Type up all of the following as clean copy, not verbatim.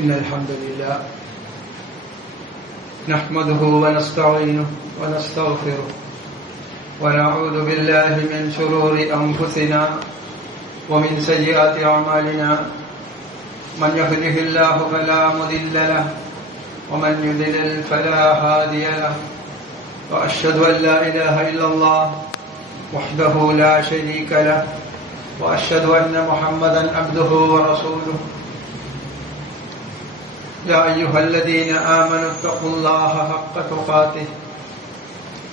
إن الحمد لله نحمده ونستعينه ونستغفره ونعوذ بالله من شرور أنفسنا ومن سيئات أعمالنا من يهده الله فلا مضل له ومن يضلل فلا هادي له وأشهد أن لا إله إلا الله وحده لا شريك له وأشهد أن محمدا عبده ورسوله يا أيها الذين آمنوا اتقوا الله حق تقاته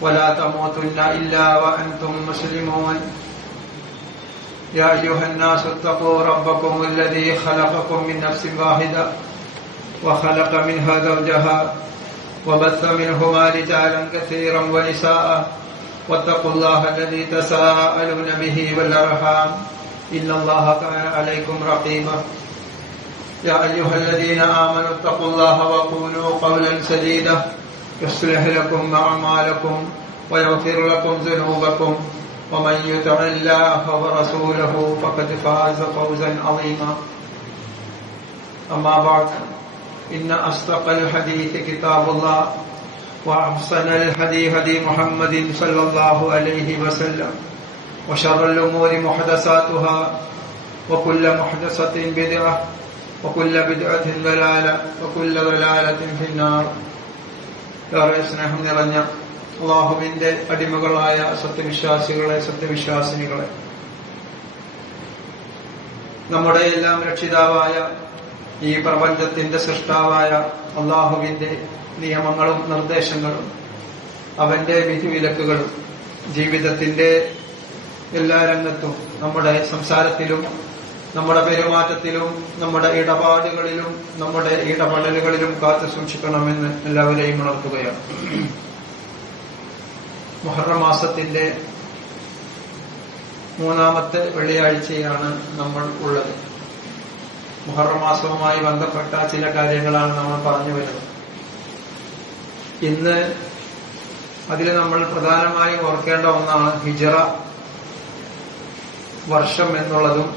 ولا تموتن إلا وأنتم مسلمون يا أيها الناس اتقوا ربكم الذي خلقكم من نفس واحدة وخلق منها زوجها وبث منهما رجالا كثيرا ونساء واتقوا الله الذي تساءلون به والأرحام إن الله كان عليكم رقيبا يا أيها الذين آمنوا اتقوا الله وقولوا قولا سديدا يصلح لكم أعمالكم ويغفر لكم ذنوبكم ومن يطع الله ورسوله فقد فاز فوزا عظيما أما بعد إن أصدق الحديث كتاب الله وأحسن الهدي هدي محمد صلى الله عليه وسلم وشر الأمور محدثاتها وكل محدثة بدعة وكل بدعة ضلالة وكل ضلالة في النار. ഏറെ സ്നേഹം നിറഞ്ഞ അല്ലാഹുവിന്റെ അടിമകളായ സത്യവിശ്വാസികളെ, സത്യവിശ്വാസിനികളെ, നമ്മുടെ എല്ലാം രക്ഷിതാവായ ഈ പ്രപഞ്ചത്തിന്റെ സൃഷ്ടാവായ അല്ലാഹുവിന്റെ നിയമങ്ങളും നിർദ്ദേശങ്ങളും അവന്റെ വിധിവിലക്കുകളും ജീവിതത്തിന്റെ എല്ലാ രംഗത്തും, നമ്മുടെ സംസാരത്തിലും നമ്മുടെ പെരുമാറ്റത്തിലും നമ്മുടെ ഇടപാടുകളിലും നമ്മുടെ ഇടപെടലുകളിലും കാത്തു സൂക്ഷിക്കണമെന്ന് എല്ലാവരെയും ഉണർത്തുകയാണ്. മുഹറം മാസത്തിന്റെ 3-ാമത്തെ വെള്ളിയാഴ്ചയാണ് നമ്മൾ ഉള്ളത്. മുഹറം മാസവുമായി ബന്ധപ്പെട്ട ചില കാര്യങ്ങളാണ് നമ്മൾ പറഞ്ഞു വരുന്നത്. ഇന്ന് അതിൽ നമ്മൾ പ്രധാനമായും ഓർക്കേണ്ട ഒന്നാണ് ഹിജ്റ വർഷം എന്നുള്ളതും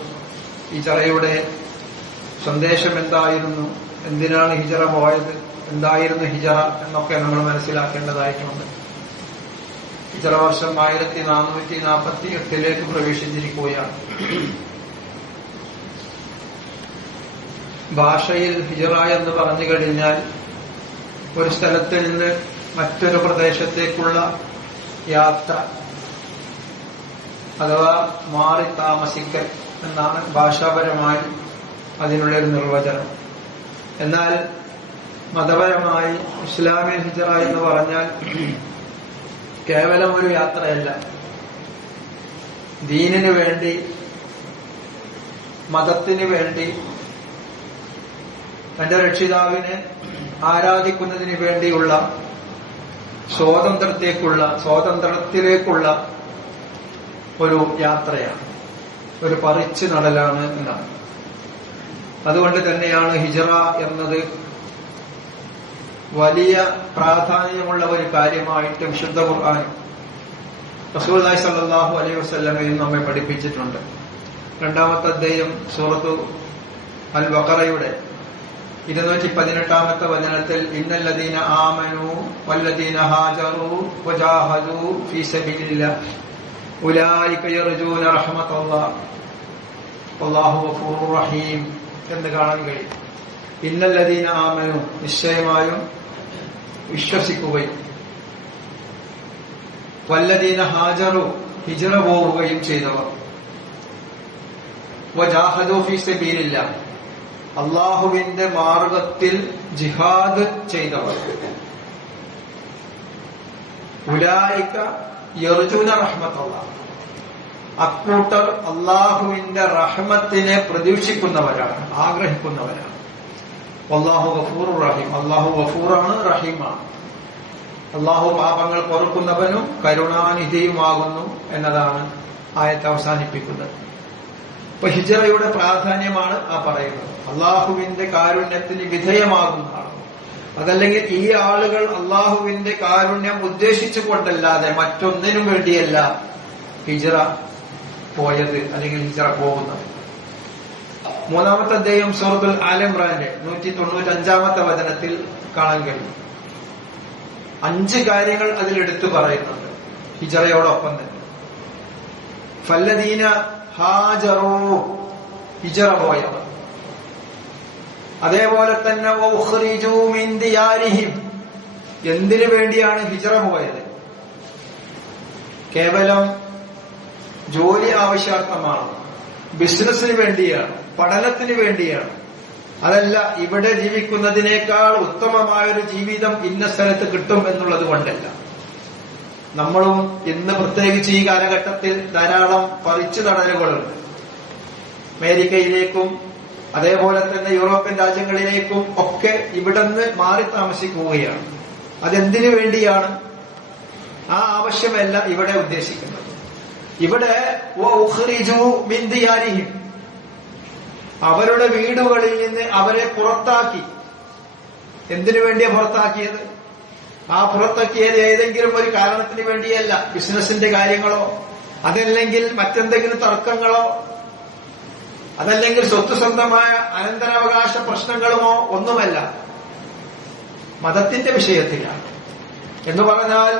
ഹിജ്റയുടെ സന്ദേശം എന്തായിരുന്നു, എന്തിനാണ് ഹിജ്റ പോയത്, എന്തായിരുന്നു ഹിജ്റ എന്നൊക്കെ നമ്മൾ മനസ്സിലാക്കേണ്ടതായിട്ടുണ്ട്. ഹിജ്റ വർഷം 1448 പ്രവേശിച്ചിരിക്കുകയാണ്. ഭാഷയിൽ ഹിജ്റ എന്ന് പറഞ്ഞു കഴിഞ്ഞാൽ ഒരു സ്ഥലത്ത് നിന്ന് മറ്റൊരു പ്രദേശത്തേക്കുള്ള യാത്ര അഥവാ മാറി താമസിക്കൽ എന്നാണ് ഭാഷാപരമായി അതിനുള്ളൊരു നിർവചനം. എന്നാൽ മതപരമായി ഇസ്ലാമിക ഹിജ്റ എന്ന് പറഞ്ഞാൽ കേവലം ഒരു യാത്രയല്ല. ദീനിനു വേണ്ടി, മതത്തിനു വേണ്ടി, തന്റെ രക്ഷിതാവിനെ ആരാധിക്കുന്നതിന് വേണ്ടിയുള്ള സ്വാതന്ത്ര്യത്തിലേക്കുള്ള ഒരു യാത്രയാണ്, ഒരു പറിച്ചു നടലാണ് എന്നാണ്. അതുകൊണ്ട് തന്നെയാണ് ഹിജ്റ എന്നത് വലിയ പ്രാധാന്യമുള്ള ഒരു കാര്യമായിട്ട് വിശുദ്ധ ഖുർആൻ റസൂലുള്ളാഹി സ്വല്ലല്ലാഹു അലൈഹി വസല്ലമയും നമ്മെ പഠിപ്പിച്ചിട്ടുണ്ട്. 2-ാമത്തെ അധ്യായം സൂറത്തു അൽ ബഖറയുടെ 218-ാമത്തെ വചനത്തിൽ ഇന്നല്ലദീന ആമനൂ വല്ലദീന ഹാജറൂ വജാഹദൂ ഫീ സബീലില്ലാഹ് ഉലൈക യർജൂന റഹ്മത്തല്ലാഹ് വല്ലാഹു ഗഫൂറുർ റഹീം എന്ന് കാണാൻ കഴിയും. ഇന്നല്ലദീന ആമനൂ, നിശ്ചയമായും വിശ്വസിക്കുകയും, വല്ലദീന ഹാജറൂ, ഹിജ്റ പോവുകയും ചെയ്തവർ, വജാഹദൂ ഫീ സബീലില്ലാഹ്, അല്ലാഹുവിന്റെ മാർഗത്തിൽ ജിഹാദ് ചെയ്തവർ, ഉലൈക യർജൂന റഹ്മത്തല്ലാഹ്, അക്കൂട്ടർ അല്ലാഹുവിന്റെ റഹ്മത്തിനെ പ്രതീക്ഷിക്കുന്നവരാണ്, ആഗ്രഹിക്കുന്നവരാണ്. വല്ലാഹു ഗഫൂറുർ റഹീം, അല്ലാഹു ഗഫൂറാണ്, റഹീമാണ്. അല്ലാഹു പാപങ്ങൾ പൊറുക്കുന്നവനും കരുണാനിധിയുമാകുന്നു എന്നതാണ് ആയത്ത് അവസാനിപ്പിക്കുന്നത്. അപ്പൊ ഹിജ്റയുടെ പ്രാധാന്യമാണ് ആ പറയുന്നത്. അള്ളാഹുവിന്റെ കാരുണ്യത്തിന് വിധേയമാകുന്നതാണ്. അതല്ലെങ്കിൽ ഈ ആളുകൾ അള്ളാഹുവിന്റെ കാരുണ്യം ഉദ്ദേശിച്ചുകൊണ്ടല്ലാതെ മറ്റൊന്നിനും വേണ്ടിയല്ല ഹിജ്റ പോയത് അല്ലെങ്കിൽ ഹിജ്റ പോകുന്നത്. മൂന്നാമത്തെ അധ്യായം സൂറത്തുൽ ആൽ ഇംറാന്റെ 195 വചനത്തിൽ കാണാൻ കഴിയും. 5 കാര്യങ്ങൾ അതിലെടുത്തു പറയുന്നുണ്ട് ഹിജറയോടൊപ്പം തന്നെ. ഫല്ലദീന ഹാജറൂ, ഹിജറ പോയവർ. അതേപോലെ തന്നെ വഉഖ്രിജൂ മിൻ ദിയാരിഹിം, എന്തിനു വേണ്ടിയാണ് ഹിജറ പോയത്? കേവലം ജോലി ആവശ്യാർത്ഥമാണ്, ബിസിനസിന് വേണ്ടിയാണ്, പഠനത്തിന് വേണ്ടിയാണ്. അതല്ല, ഇവിടെ ജീവിക്കുന്നതിനേക്കാൾ ഉത്തമമായൊരു ജീവിതം ഇന്ന സ്ഥലത്ത് കിട്ടും എന്നുള്ളത് കൊണ്ടല്ല. നമ്മളും ഇന്ന് പ്രത്യേകിച്ച് ഈ കാലഘട്ടത്തിൽ ധാരാളം പറിച്ചു നടലുകളുണ്ട്. അമേരിക്കയിലേക്കും അതേപോലെ തന്നെ യൂറോപ്യൻ രാജ്യങ്ങളിലേക്കും ഒക്കെ ഇവിടുന്ന് മാറി താമസിക്കുകയാണ്. അതെന്തിനു വേണ്ടിയാണ്? ആ ആവശ്യമല്ല ഇവിടെ ഉദ്ദേശിക്കുന്നത്. ഇവിടെ അവരുടെ വീടുകളിൽ നിന്ന് അവരെ പുറത്താക്കി. എന്തിനു വേണ്ടിയാ പുറത്താക്കിയത്? ആ പുറത്താക്കിയത് ഏതെങ്കിലും ഒരു കാരണത്തിന് വേണ്ടിയല്ല. ബിസിനസിന്റെ കാര്യങ്ങളോ, അതല്ലെങ്കിൽ മറ്റെന്തെങ്കിലും തർക്കങ്ങളോ, അതല്ലെങ്കിൽ സ്വത്ത് സ്വന്തമായ അനന്തരാവകാശ പ്രശ്നങ്ങളുമോ ഒന്നുമല്ല. മതത്തിന്റെ വിഷയത്തിലാണ്. എന്ന് പറഞ്ഞാൽ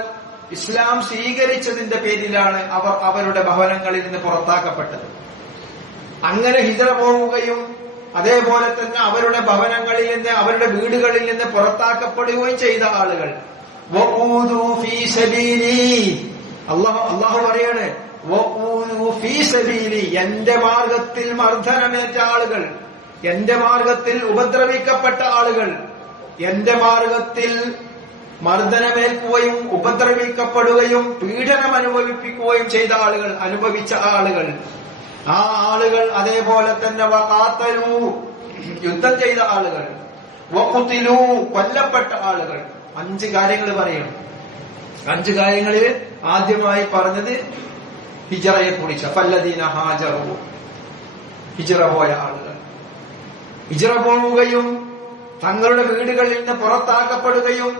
ഇസ്ലാം സ്വീകരിച്ചതിന്റെ പേരിലാണ് അവർ അവരുടെ ഭവനങ്ങളിൽ നിന്ന് പുറത്താക്കപ്പെട്ടത്. അങ്ങനെ ഹിജറ പോവുകയും അതേപോലെ തന്നെ അവരുടെ ഭവനങ്ങളിൽ നിന്ന്, അവരുടെ വീടുകളിൽ നിന്ന് പുറത്താക്കപ്പെടുകയും ചെയ്ത ആളുകൾ അള്ളാഹു പറയാണ്, എന്റെ മാർഗത്തിൽ മർദ്ദനമേറ്റ ആളുകൾ, എന്റെ മാർഗത്തിൽ ഉപദ്രവിക്കപ്പെട്ട ആളുകൾ, എന്റെ മാർഗത്തിൽ മർദ്ദനമേൽക്കുകയും ഉപദ്രവിക്കപ്പെടുകയും പീഡനം അനുഭവിപ്പിക്കുകയും ചെയ്ത ആളുകൾ, അനുഭവിച്ച ആളുകൾ, ആ ആളുകൾ അതേപോലെ തന്നെ വഖാതലൂ, യുദ്ധം ചെയ്ത ആളുകൾ, വഖുതിലൂ, കൊല്ലപ്പെട്ട ആളുകൾ. 5 കാര്യങ്ങൾ പറയണം. 5 കാര്യങ്ങളിൽ ആദ്യമായി പറഞ്ഞത് ഹിജറയെ കുറിച്ച്. ഫല്ലദീന ഹാജറൂ, ഹിജറ പോയ ആളുകൾ. ഹിജറ പോവുകയും തങ്ങളുടെ വീടുകളിൽ നിന്ന് പുറത്താക്കപ്പെടുകയും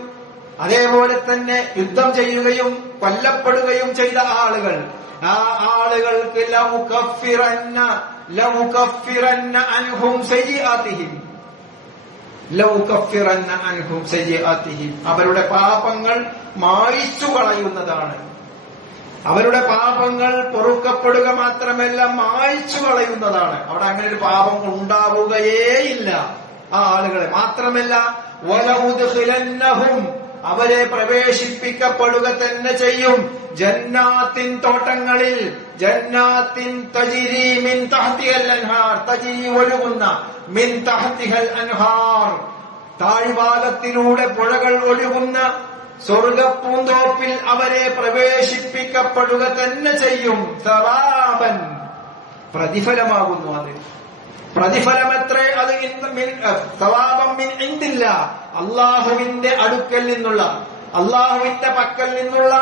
അതേപോലെ തന്നെ യുദ്ധം ചെയ്യുകയും കൊല്ലപ്പെടുകയും ചെയ്ത ആളുകൾ. ആ ആളുകൾക്ക് ലൗകഫിറന്ന അൻഹും സയ്യിആതിഹിം, അവരുടെ പാപങ്ങൾ മായ്ച്ചു കളയുന്നതാണ്. അവരുടെ പാപങ്ങൾ പൊറുക്കപ്പെടുക മാത്രമല്ല, മായ്ച്ചു കളയുന്നതാണ്. അവിടെ അങ്ങനെ ഒരു പാപം ഉണ്ടാവുകയേയില്ല ആ ആളുകളെ. മാത്രമല്ല വലഉദ്ഖിലന്നഹും, അവരെ പ്രവേശിപ്പിക്കപ്പെടുക തന്നെ ചെയ്യും ജന്നാത്തിൻ, തോട്ടങ്ങളിൽ. ജന്നാത്തിൻ തജ്രി മിൻ തഹ്തിഹൽ അൻഹാർ, തജ്രി ഒഴുകുന്ന, മിൻ തഹ്തിഹൽ അൻഹാർ, താഴ്ഭാഗത്തിലൂടെ പുഴകൾ ഒഴുകുന്ന സ്വർഗപ്പൂന്തോപ്പിൽ അവരെ പ്രവേശിപ്പിക്കപ്പെടുക തന്നെ ചെയ്യും. സവാബൻ, പ്രതിഫലമാകുന്നു അത്. പ്രതിഫലം എത്രേ? അത് സവാബം മിൻ ഇൻദില്ല, അള്ളാഹുവിന്റെ അടുക്കൽ നിന്നുള്ള, അള്ളാഹുവിന്റെ പക്കൽ നിന്നുള്ള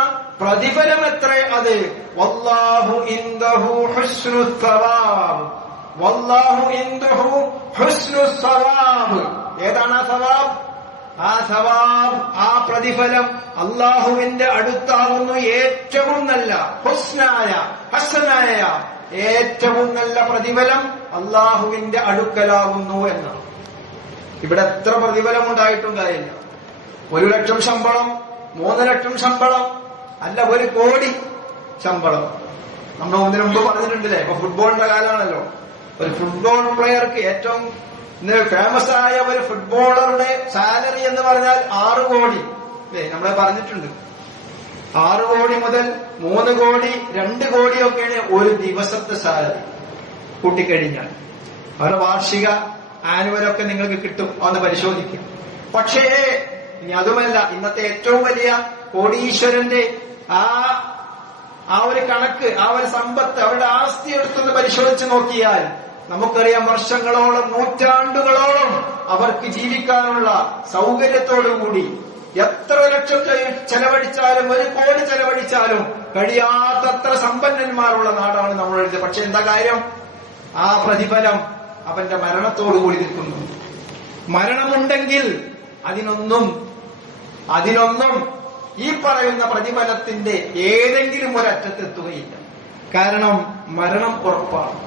പ്രതിഫലം എത്രേ അത്? വല്ലാഹു ഇൻദഹു ഹുസ്നുസ് സവാബ്, വല്ലാഹു ഇൻദഹു ഹുസ്നുസ് സവാബ്. ഏതാണ് ആ സവാബ്? ആ സവാബ്, ആ പ്രതിഫലം അള്ളാഹുവിന്റെ അടുത്താകുന്നു ഏറ്റവും നല്ല, ഹുസ്നായ, ഹസനായ, ഏറ്റവും നല്ല പ്രതിഫലം അള്ളാഹുവിന്റെ അടുക്കലാകുന്നു എന്നാണ്. ഇവിടെ എത്ര പ്രതിഫലം ഉണ്ടായിട്ടും കാര്യമില്ല. 1 ലക്ഷം ശമ്പളം, 3 ലക്ഷം ശമ്പളം, അല്ല 1 കോടി ശമ്പളം. നമ്മൾ ഒന്നിനു മുമ്പ് പറഞ്ഞിട്ടുണ്ടല്ലേ, ഇപ്പൊ ഫുട്ബോളിന്റെ കാലമാണല്ലോ. ഒരു ഫുട്ബോൾ പ്ലെയർക്ക് ഏറ്റവും ഫേമസ് ആയ ഒരു ഫുട്ബോളറുടെ സാലറി എന്ന് പറഞ്ഞാൽ 6 കോടി അല്ലേ? നമ്മളെ പറഞ്ഞിട്ടുണ്ട്. 6 കോടി മുതൽ 3 കോടി 2 കോടിയൊക്കെയാണ് ഒരു ദിവസത്തെ സാലറി കൂട്ടിക്കഴിഞ്ഞാൽ. അവരുടെ വാർഷിക ആനുവലൊക്കെ നിങ്ങൾക്ക് കിട്ടും, അതൊന്ന് പരിശോധിക്കും. പക്ഷേ ഇനി അതുമല്ല, ഇന്നത്തെ ഏറ്റവും വലിയ കോടീശ്വരന്റെ ആ ഒരു കണക്ക്, ആ ഒരു സമ്പത്ത്, അവരുടെ ആസ്തി എടുത്തൊന്ന് പരിശോധിച്ച് നോക്കിയാൽ നമുക്കറിയാം, വർഷങ്ങളോളം, നൂറ്റാണ്ടുകളോളം അവർക്ക് ജീവിക്കാനുള്ള സൗകര്യത്തോടുകൂടി എത്ര ലക്ഷം ചെലവഴിച്ചാലും, 1 കോടി ചെലവഴിച്ചാലും കഴിയാത്തത്ര സമ്പന്നന്മാരുള്ള നാടാണ് നമ്മളുടെ. പക്ഷെ എന്താ കാര്യം? ആ പ്രതിഫലം അവന്റെ മരണത്തോടുകൂടി നിൽക്കുന്നു. മരണമുണ്ടെങ്കിൽ അതിനൊന്നും ഈ പറയുന്ന പ്രതിഫലത്തിന്റെ ഏതെങ്കിലും ഒരറ്റത്തെത്തുകയില്ല. കാരണം മരണം ഉറപ്പാണ്.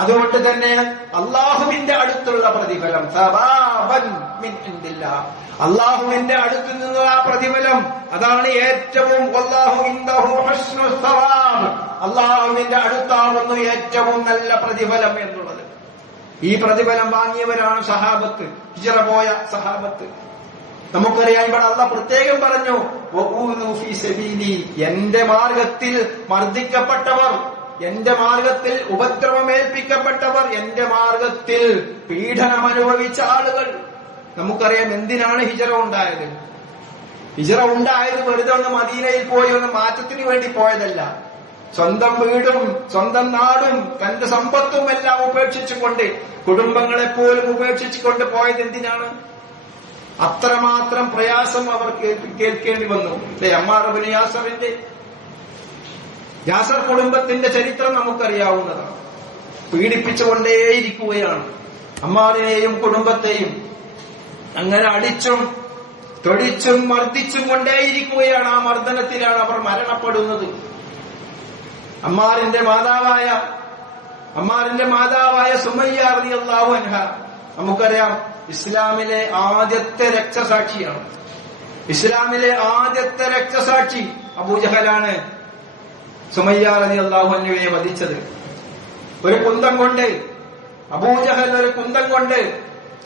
അതുകൊണ്ട് തന്നെ അള്ളാഹുവിന്റെ അടുത്തുള്ള പ്രതിഫലം സവാബൻ മിൻ ഇൻദില്ലാഹ്, അള്ളാഹുവിന്റെ അടുത്ത് നിന്നുള്ള പ്രതിഫലം അതാണ് ഏറ്റവും വല്ലാഹു ഇൻദഹു ഹുസ്നുസ് സവാബ്, അള്ളാഹുവിന്റെ അടുത്താവുന്നു ഏറ്റവും നല്ല പ്രതിഫലം എന്നുള്ളത്. ഈ പ്രതിഫലം വാങ്ങിയവരാണ് സഹാബത്ത്, ഹിജ്റ പോയ സഹാബത്ത്. നമുക്കറിയാം ഇവിടെ അള്ളാഹ് പ്രത്യേകം പറഞ്ഞു വഊദു ഫീ സബീലി, എന്റെ മാർഗത്തിൽ മർദ്ദിക്കപ്പെട്ടവർ, എന്റെ മാർഗത്തിൽ ഉപദ്രവമേൽപ്പിക്കപ്പെട്ടവർ, എന്റെ മാർഗത്തിൽ പീഡനം അനുഭവിച്ച ആളുകൾ. നമുക്കറിയാം എന്തിനാണ് ഹിജ്റ ഉണ്ടായത്. ഹിജ്റ ഉണ്ടായത് വെറുതെ ഒന്ന് മദീനയിൽ പോയി ഒന്ന് മാറ്റത്തിന് വേണ്ടി പോയതല്ല. സ്വന്തം വീടും സ്വന്തം നാടും തന്റെ സമ്പത്തും എല്ലാം ഉപേക്ഷിച്ചുകൊണ്ട്, കുടുംബങ്ങളെ പോലും ഉപേക്ഷിച്ചുകൊണ്ട് പോയത് എന്തിനാണ്? അത്രമാത്രം പ്രയാസം അവർ കേൾക്കേണ്ടി വന്നു. അമ്മാർ ഇബ്നു യാസർ കുടുംബത്തിന്റെ ചരിത്രം നമുക്കറിയാവുന്നതാണ്. പീഡിപ്പിച്ചുകൊണ്ടേയിരിക്കുകയാണ് അമ്മാറിനെയും കുടുംബത്തെയും. അങ്ങനെ അടിച്ചും തൊടിച്ചും മർദ്ദിച്ചും കൊണ്ടേയിരിക്കുകയാണ്. ആ മർദ്ദനത്തിലാണ് അവർ മരണപ്പെടുന്നത്. അമ്മാറിന്റെ മാതാവായ സുമയ്യ റളിയല്ലാഹു അൻഹ നമുക്കറിയാം ഇസ്ലാമിലെ ആദ്യത്തെ രക്തസാക്ഷിയാണ്. ഇസ്ലാമിലെ ആദ്യത്തെ രക്തസാക്ഷി അബൂജഹലാണ് സുമയ്യ റളിയല്ലാഹു അൻഹയെ വധിച്ചത്. ഒരു കുന്തം കൊണ്ട് അബൂജഹൽ ഒരു കുന്തം കൊണ്ട്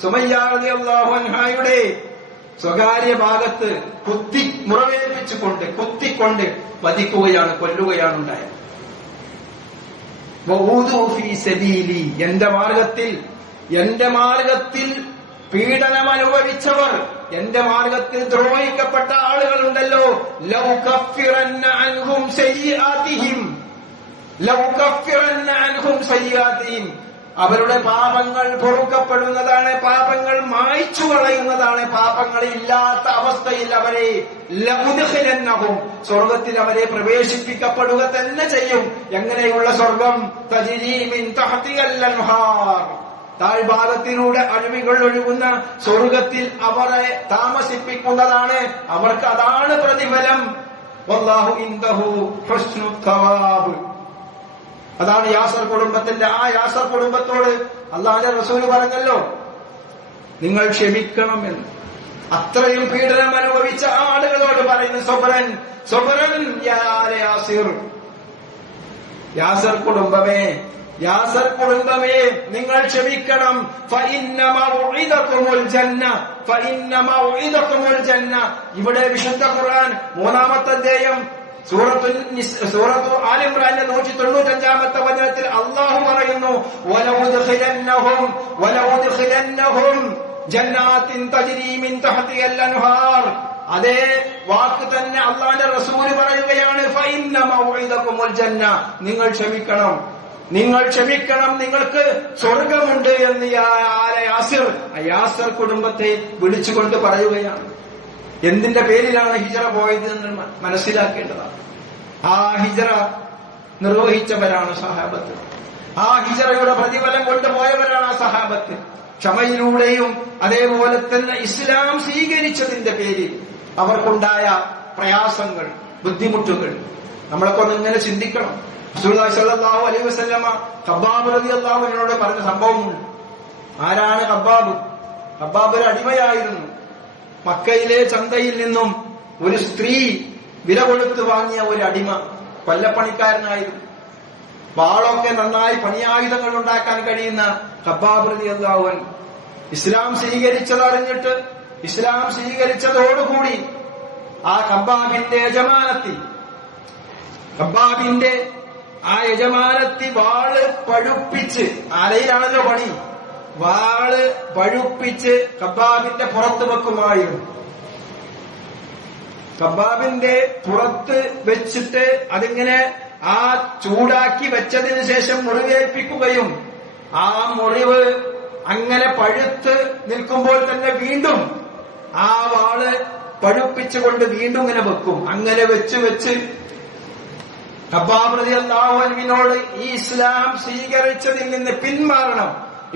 സുമയ്യ റളിയല്ലാഹു അൻഹയുടെ സ്വകാര്യ ഭാഗത്ത് കുത്തിക്കൊണ്ട് വധിക്കുകയാണ്, കൊല്ലുകയാണ് ഉണ്ടായത്. വഊദു ഫീ സബീലി, എന്റെ മാർഗത്തിൽ പീഡനം അനുഭവിച്ചവർ, എന്റെ മാർഗത്തിൽ ദ്രോഹിക്കപ്പെട്ട ആളുകളുണ്ടല്ലോ, ലൗ കഫിറന്ന അൻഹും സയ്യിആതിഹിം, അവരുടെ പാപങ്ങൾ പൊറുക്കപ്പെടുന്നതാണ്, പാപങ്ങൾ മായ്ച്ചു കളയുന്നതാണ്. പാപങ്ങൾ ഇല്ലാത്ത അവസ്ഥയിൽ അവരെ ലഉദ്ഖിലന്നഹും, സ്വർഗത്തിൽ അവരെ പ്രവേശിപ്പിക്കപ്പെടുക തന്നെ ചെയ്യും. എങ്ങനെയുള്ള സ്വർഗം? തജ്രീ മിൻ തഹ്തിഹൽ അൻഹാർ, താഴ്ഭാഗത്തിലൂടെ അരുവികൾ ഒഴുകുന്ന സ്വർഗത്തിൽ അവരെ താമസിപ്പിക്കുന്നതാണ്. അവർക്ക് അതാണ് പ്രതിഫലം. വല്ലാഹു ഇൻദഹു ഹുസ്നുസ് സവാബ്. അതാണ് യാസർ കുടുംബത്തിന്റെ. ആ യാസർ കുടുംബത്തോട് അല്ലാഹുവിന്റെ റസൂൽ പറഞ്ഞല്ലോ, നിങ്ങൾ ക്ഷമിക്കണമെന്ന്. അത്രയും പീഡനം അനുഭവിച്ച ആളുകളോട് പറയുന്നു സബ്രൻ സബ്രൻ യാ യാസിർ, യാസർ കുടുംബമേ നിങ്ങൾ ക്ഷമിക്കണം. ഫഇന്ന മൗഇദകുമുൽ ജന്ന. ഇവിടെ വിശുദ്ധ ഖുർആൻ 3-ാമത്തെ അധ്യായം സൂറത്തു ആലി ഇംറാനിലെ 195-ാമത്തെ വചനത്തിൽ അല്ലാഹു പറയുന്നു വലൗദ്ഖിലന്നഹും ജന്നാത്തിൻ തജ്രീ മിൻ തഹ്തിഹൽ അൻഹാർ. അതേ വാക്ക് തന്നെ അല്ലാഹുവിന്റെ റസൂൽ പറയുകയാണ്, ഫഇന്ന മൗഇദകുമുൽ ജന്ന, നിങ്ങൾ ക്ഷമിക്കണം, നിങ്ങൾക്ക് സ്വർഗമുണ്ട് എന്ന് യാസിർ കുടുംബത്തെ വിളിച്ചുകൊണ്ട് പറയുകയാണ്. എന്തിന്റെ പേരിലാണ് ഹിജ്റ പോയത് എന്ന് മനസ്സിലാക്കേണ്ടതാണ്. ആ ഹിജ്റ നിർവഹിച്ചവരാണ് സഹാബത്ത്. ആ ഹിജ്റയുടെ പ്രതിഫലം കൊണ്ടുപോയവരാണ് ആ സഹാബത്ത്. ക്ഷമയിലൂടെയും അതേപോലെ തന്നെ ഇസ്ലാം സ്വീകരിച്ചതിന്റെ പേരിൽ അവർക്കുണ്ടായ പ്രയാസങ്ങൾ, ബുദ്ധിമുട്ടുകൾ നമ്മളൊക്കെ ഒന്ന് ഇങ്ങനെ ചിന്തിക്കണം. റസൂലുള്ളാഹി സ്വല്ലല്ലാഹു അലൈഹി വസല്ലമ ഖബ്ബാബ് റളിയല്ലാഹു അൻഹുവിനോട് പറഞ്ഞ സംഭവമുണ്ട്. ആരാണ് ഖബ്ബാബ്? ഖബ്ബാബ് ഒരു അടിമയായിരുന്നു. മക്കയിലെ ചന്തയിൽ നിന്നും ഒരു സ്ത്രീ വില കൊടുത്ത് വാങ്ങിയ ഒരു അടിമ, കൊല്ലപ്പണിക്കാരനായിരുന്നു. വാളൊക്കെ നന്നായി പണിയായുധങ്ങൾ ഉണ്ടാക്കാൻ കഴിയുന്ന ഖബ്ബാബ് റളിയല്ലാഹു അൻഹു ഇസ്ലാം സ്വീകരിച്ചതറിഞ്ഞിട്ട്, ഇസ്ലാം സ്വീകരിച്ചതോടുകൂടി ആ ഖബ്ബാബിന്റെ യജമാനത്തി വാള് പഴുപ്പിച്ച്, ആലയിലാണല്ലോ പണി, വാള് പഴുപ്പിച്ച് ഖബ്ബാബിന്റെ പുറത്ത് വെക്കുമായിരുന്നു. ഖബ്ബാബിന്റെ പുറത്ത് വെച്ചിട്ട് അതിങ്ങനെ ആ ചൂടാക്കി വെച്ചതിന് ശേഷം മുറിവേൽപ്പിക്കുകയും ആ മുറിവ് അങ്ങനെ പഴുത്ത് നിൽക്കുമ്പോൾ തന്നെ വീണ്ടും ആ വാള് പഴുപ്പിച്ചുകൊണ്ട് വീണ്ടും ഇങ്ങനെ വെക്കും. അങ്ങനെ വെച്ച് ഖബ്ബാബ് റളിയല്ലാഹു അൻഹുവിനോട് ഈ ഇസ്ലാം സ്വീകരിച്ചതിൽ നിന്ന് പിന്മാറണം,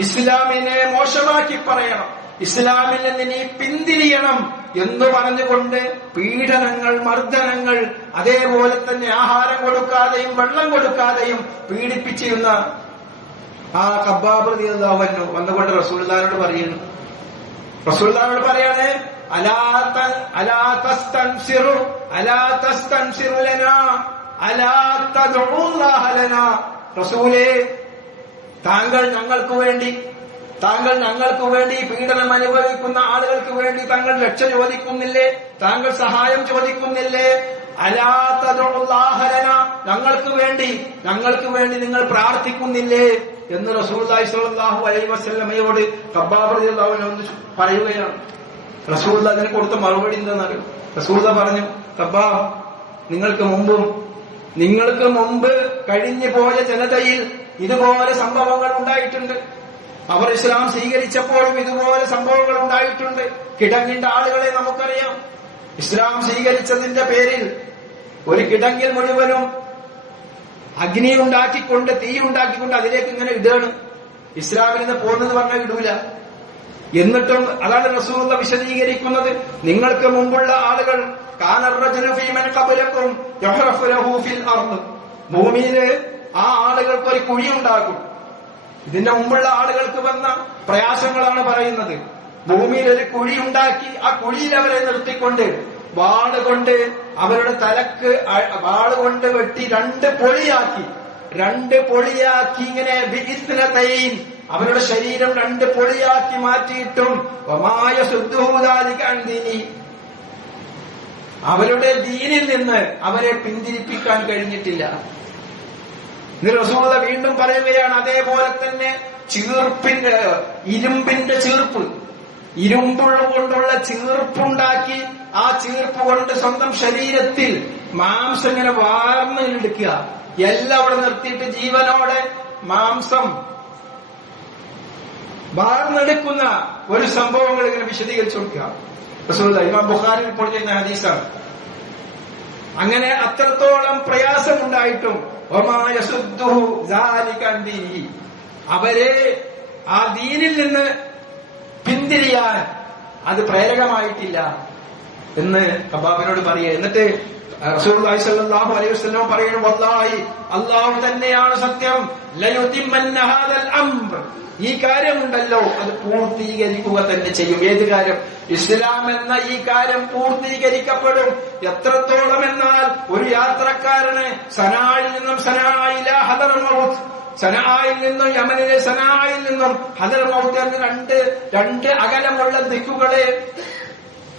ഇസ്ലാമിനെ മോശമാക്കി പറയണം, ഇസ്ലാമിൽ നിന്ന് നീ പിന്തിരിയണം എന്ന് പറഞ്ഞുകൊണ്ട് പീഡനങ്ങൾ, മർദ്ദനങ്ങൾ, അതേപോലെ തന്നെ ആഹാരം കൊടുക്കാതെയും വെള്ളം കൊടുക്കാതെയും പീഡിപ്പിച്ചിരുന്ന ആ ഖബ്ബാബ് റളിയല്ലാഹു അൻഹു വന്നുകൊണ്ട് റസൂലുള്ളാഹിനോട് പറയുന്നു, റസൂലുള്ളാഹിനോട് പറയാണ്, അലാ തസ്തൻസിറു ലനാ അലാ തദ്ഉല്ലാഹ ലനാ. റസൂലേ, താങ്കൾ ഞങ്ങൾക്ക് വേണ്ടി പീഡനം അനുഭവിക്കുന്ന ആളുകൾക്ക് വേണ്ടി താങ്കൾ രക്ഷ ചോദിക്കുന്നില്ലേ? താങ്കൾ സഹായം ചോദിക്കുന്നില്ലേ? അലാ തദ്ഉല്ലാഹ ലനാ, ഞങ്ങൾക്ക് വേണ്ടി നിങ്ങൾ പ്രാർത്ഥിക്കുന്നില്ലേ എന്ന് റസൂലുള്ളാഹി സ്വല്ലല്ലാഹു അലൈഹി വസല്ലമയോട് ഖബ്ബാബ് റളിയല്ലാഹു അൻഹു പറയുകയാണ്. റസൂലുള്ളാഹി അതിന് കൊടുത്ത മറുപടി എന്താണെന്നറിയോ? റസൂലുള്ളാഹി പറഞ്ഞു, ഖബ്ബാബ്, നിങ്ങൾക്ക് മുമ്പ് കഴിഞ്ഞു പോയ ജനതയിൽ ഇതുപോലെ സംഭവങ്ങൾ ഉണ്ടായിട്ടുണ്ട്. അവർ ഇസ്ലാം സ്വീകരിച്ചപ്പോഴും ഇതുപോലെ സംഭവങ്ങൾ ഉണ്ടായിട്ടുണ്ട്. കിടങ്ങിന്റെ ആളുകളെ നമുക്കറിയാം. ഇസ്ലാം സ്വീകരിച്ചതിന്റെ പേരിൽ ഒരു കിടങ്ങിൽ മുഴുവനും അഗ്നി ഉണ്ടാക്കിക്കൊണ്ട്, തീ ഉണ്ടാക്കിക്കൊണ്ട് അതിലേക്ക് ഇങ്ങനെ ഇടുകയാണ്. ഇസ്ലാമിൽ നിന്ന് പോകുന്നത് പറഞ്ഞാൽ ഇടൂല. എന്നിട്ടും അതാണ് റസൂലുള്ള വിശദീകരിക്കുന്നത്. നിങ്ങൾക്ക് മുമ്പുള്ള ആളുകൾ ഭൂമിയില് ആ ആളുകൾക്ക് ഒരു കുഴി ഉണ്ടാക്കും. ഇതിന്റെ മുമ്പുള്ള ആളുകൾക്ക് വന്ന പ്രയാസങ്ങളാണ് പറയുന്നത്. ഭൂമിയിൽ ഒരു കുഴി ഉണ്ടാക്കി ആ കുഴിയിൽ അവരെ നിർത്തിക്കൊണ്ട് വാളുകൊണ്ട് അവരുടെ തലക്ക് വാളുകൊണ്ട് വെട്ടി രണ്ട് പൊളിയാക്കി ഇങ്ങനെ ബിഇസ്നതൈൻ അവരുടെ ശരീരം രണ്ട് പൊളിയാക്കി മാറ്റിയിട്ടും വമായ സുദ്ദൂദാലികഅൻദിനി അവരുടെ ദീനിൽ നിന്ന് അവരെ പിന്തിരിപ്പിക്കാൻ കഴിഞ്ഞിട്ടില്ല. റസൂലുള്ളാഹി വീണ്ടും പറയുകയാണ്, അതേപോലെ തന്നെ ഇരുമ്പിന്റെ ചീർപ്പ്, കൊണ്ടുള്ള ചീർപ്പുണ്ടാക്കി ആ ചീർപ്പ് കൊണ്ട് സ്വന്തം ശരീരത്തിൽ മാംസം ഇങ്ങനെ വാർന്നെടുക്കുക. എല്ലാം അവിടെ നിർത്തിയിട്ട് ജീവനോടെ മാംസം വാർന്നെടുക്കുന്ന ഒരു സംഭവങ്ങൾ ഇങ്ങനെ വിശദീകരിച്ചു കൊടുക്കുക. റസൂലുള്ളാഹി ഇമാം ബുഖാരി റിപ്പോർട്ട് ചെയ്യുന്ന ഹദീസാണ്. അങ്ങനെ അത്രത്തോളം പ്രയാസമുണ്ടായിട്ടും അവരെ ആ ദീനിൽ നിന്ന് പിന്തിരിയാൻ അത് പ്രേരകമായിട്ടില്ല എന്ന് ഖബ്ബാബിനോട് പറയുക. എന്നിട്ട് റസൂലുള്ളാഹി സ്വല്ലല്ലാഹു അലൈഹി വസല്ലം പറയുന്നു, വല്ലാഹി അല്ലാഹു തന്നെയാണ് സത്യം, ലയുതിമ്മന്ന ഹാദൽ അംർ, ഈ കാര്യമുണ്ടല്ലോ അത് പൂർത്തീകരിക്കുക തന്നെ ചെയ്യും. ഏത് കാര്യം? ഇസ്ലാം എന്ന ഈ കാര്യം പൂർത്തീകരിക്കപ്പെടും. എത്രത്തോളം എന്നാൽ ഒരു യാത്രക്കാരന് സനായിൽ നിന്നും സനായില ഹദർമൗത്ത്, സനായിൽ നിന്നും യമനിലെ സനായിൽ നിന്നും ഹദർമൗത്ത് എന്ന് രണ്ട് അകലമുള്ള ദിക്കുകളെ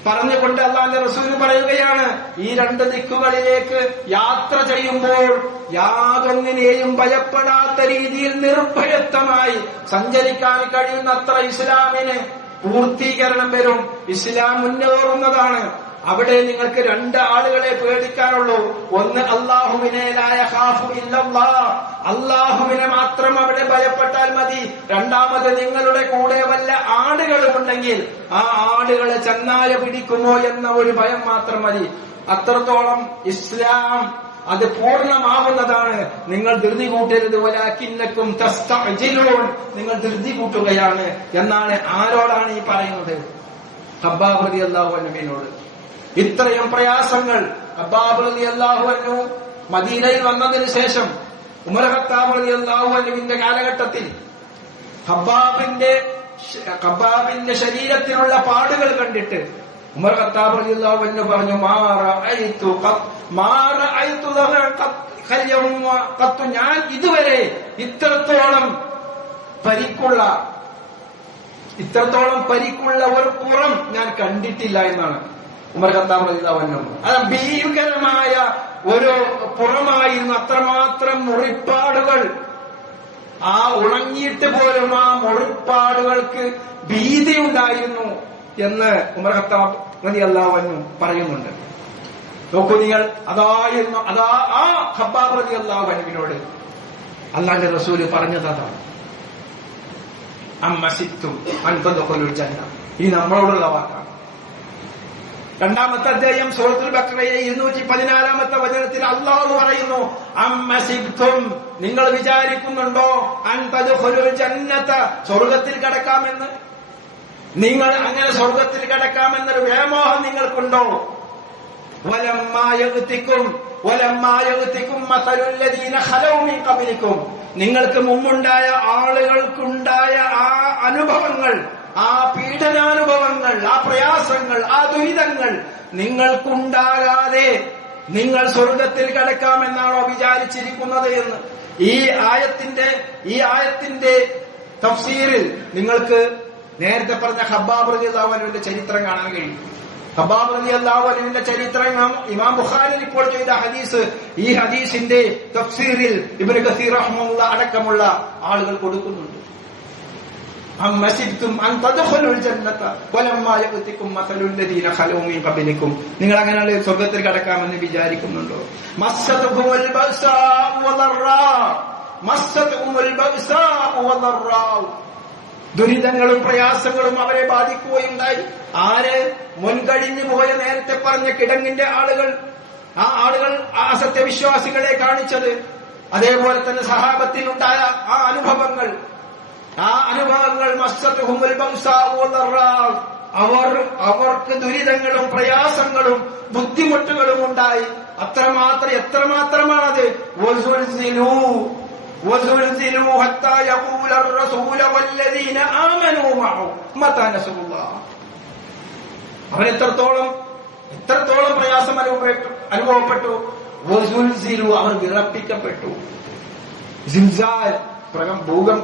പറഞ്ഞുകൊണ്ട് അല്ലാഹുവിന്റെ റസൂൽ പറയുകയാണ്, ഈ രണ്ട് ദിക്കുകളിലേക്ക് യാത്ര ചെയ്യുമ്പോൾ യാതൊന്നിനെയും ഭയപ്പെടാത്ത രീതിയിൽ നിർഭയത്വമായി സഞ്ചരിക്കാൻ കഴിയുന്നത്ര ഇസ്ലാമിന് പൂർത്തീകരണം വരും. ഇസ്ലാം മുന്നേറുന്നതാണ്. അവിടെ നിങ്ങൾക്ക് രണ്ട് ആളുകളെ പേടിക്കാനുള്ളൂ. ഒന്ന് അല്ലാഹുവിനെ ലാ യഖാഫു ഇല്ലല്ലാഹ്, അല്ലാഹുവിനെ മാത്രം അവിടെ ഭയപ്പെട്ടാൽ മതി. രണ്ടാമത് നിങ്ങളുടെ കൂടെ വല്ല ആടുകളുമുണ്ടെങ്കിൽ ആ ആടുകളെ ചെന്നായ പിടിക്കുമോ എന്ന ഒരു ഭയം മാത്രം മതി. അത്രത്തോളം ഇസ്ലാം അത് പൂർണ്ണമാവുന്നതാണ്. നിങ്ങൾ ധൃതി കൂട്ടരുത്. വലാകിന്നകും തസ്തഅജിലൂൻ, നിങ്ങൾ ധൃതി കൂട്ടുകയാണ് എന്നാണ്. ആരോടാണ് ഈ പറയുന്നത്? ഖബ്ബാബ് റളിയല്ലാഹു അൻഹുവിനോട്. ഇത്രയും പ്രയാസങ്ങൾ ഖബ്ബാബ് റളിയല്ലാഹു അൻഹു മദീനയിൽ വന്നതിന് ശേഷം ഉമർ ഖത്താബ് റളിയല്ലാഹു അൻഹുവിന്റെ കാലഘട്ടത്തിൽ ഖബ്ബാബിന്റെ ശരീരത്തിലുള്ള പാടുകൾ കണ്ടിട്ട് ഉമർ ഖത്താബ് റളിയല്ലാഹു അൻഹു പറഞ്ഞു, ഞാൻ ഇതുവരെ ഇത്രത്തോളം പരിക്കുള്ള ഒരു പുറം ഞാൻ കണ്ടിട്ടില്ല എന്നാണ് ഉമർ ഖത്താബ് റളിയല്ലാഹു അൻഹു. അത് ഭീകരമായ ഒരു പുറമായിരുന്നു. അത്രമാത്രം മുറിപ്പാടുകൾ, ആ ഉണങ്ങിയിട്ട് പോലും ആ മുറിപ്പാടുകൾക്ക് ഭീതി ഉണ്ടായിരുന്നു എന്ന് ഉമർ ഖത്താബ് റളിയല്ലാഹു അൻഹു പറയുന്നുണ്ട്. നോക്കൂ നിങ്ങൾ, ആ ഖബ്ബാബ് റളിയല്ലാഹു അൻഹുവിനോട് അല്ലാഹുവിന്റെ റസൂൽ പറഞ്ഞത് അതാണ്. അമ്മസിത്തും അൻതദഖുലുൽ ജന്ന, ഇനി നമ്മളോടുള്ള വാക്കാണ്. രണ്ടാമത്തെ അധ്യായം സൂറത്തുൽ ബഖറയിലെ 214-ാമത്തെ വചനത്തിൽ അല്ലാഹു പറയുന്നു, അമ്മസിത്തും, നിങ്ങൾ വിചാരിക്കുന്നുണ്ടോ അൻതദഖുലുൽ ജന്നത, സ്വർഗ്ഗത്തിൽ കടക്കാമെന്ന്? നിങ്ങൾ അങ്ങനെ സ്വർഗ്ഗത്തിൽ കടക്കാമെന്നൊരു വ്യാമോഹം നിങ്ങൾക്കുണ്ടോ? വലമ്മാ യഗ്തിക്കും, വലമ്മാ യഅതികും മസലുൽ ലദീന ഖലൗ മിൻ ഖബ്ലികും, നിങ്ങൾക്ക് മുമ്പുണ്ടായ ആളുകൾക്കുണ്ടായ ആ അനുഭവങ്ങൾ, ആ പീഡനാനുഭവങ്ങൾ, ആ പ്രയാസങ്ങൾ, ആ ദുരിതങ്ങൾ നിങ്ങൾക്കുണ്ടാകാതെ നിങ്ങൾ സ്വർഗത്തിൽ കടക്കാമെന്നാണോ വിചാരിച്ചിരിക്കുന്നത് എന്ന് ഈ ആയത്തിന്റെ തഫ്സീറിൽ നിങ്ങൾക്ക് നേരത്തെ പറഞ്ഞ ഖബ്ബാബ് റളിയല്ലാഹു അൻഹുവിന്റെ ചരിത്രം കാണാൻ കഴിയും. ഖബ്ബാബ് റളിയല്ലാഹു അൻഹുവിന്റെ ചരിത്രം ഇമാം ബുഖാരി റിപ്പോർട്ട് ചെയ്ത ഹദീസ്, ഈ ഹദീസിന്റെ തഫ്സീറിൽ ഇബ്നു കസീർ റഹ്മത്തുള്ളാഹി അടക്കമുള്ള ആളുകൾ കൊടുക്കുന്നുണ്ട്. നിങ്ങൾ അങ്ങനെയുള്ള സ്വർഗത്തിൽ കടക്കാമെന്ന് വിചാരിക്കുന്നുണ്ടോ? ദുരിതങ്ങളും പ്രയാസങ്ങളും അവരെ ബാധിക്കുകയുണ്ടായി. ആര്? മുൻകഴിഞ്ഞു പോയ നേരത്തെ പറഞ്ഞ കിടങ്ങിന്റെ ആളുകൾ. ആ ആളുകൾ ആ സത്യവിശ്വാസികളെ കാണിച്ചത്, അതേപോലെ തന്നെ സഹാബത്തിലുണ്ടായ ആ അനുഭവങ്ങൾ അവർക്ക് ദുരിതങ്ങളും പ്രയാസങ്ങളും ബുദ്ധിമുട്ടുകളും ഉണ്ടായി. എത്രമാത്രമാണത്? എത്രത്തോളം പ്രയാസം അനുഭവപ്പെട്ടു. അവർ വിറപ്പിക്കപ്പെട്ടു.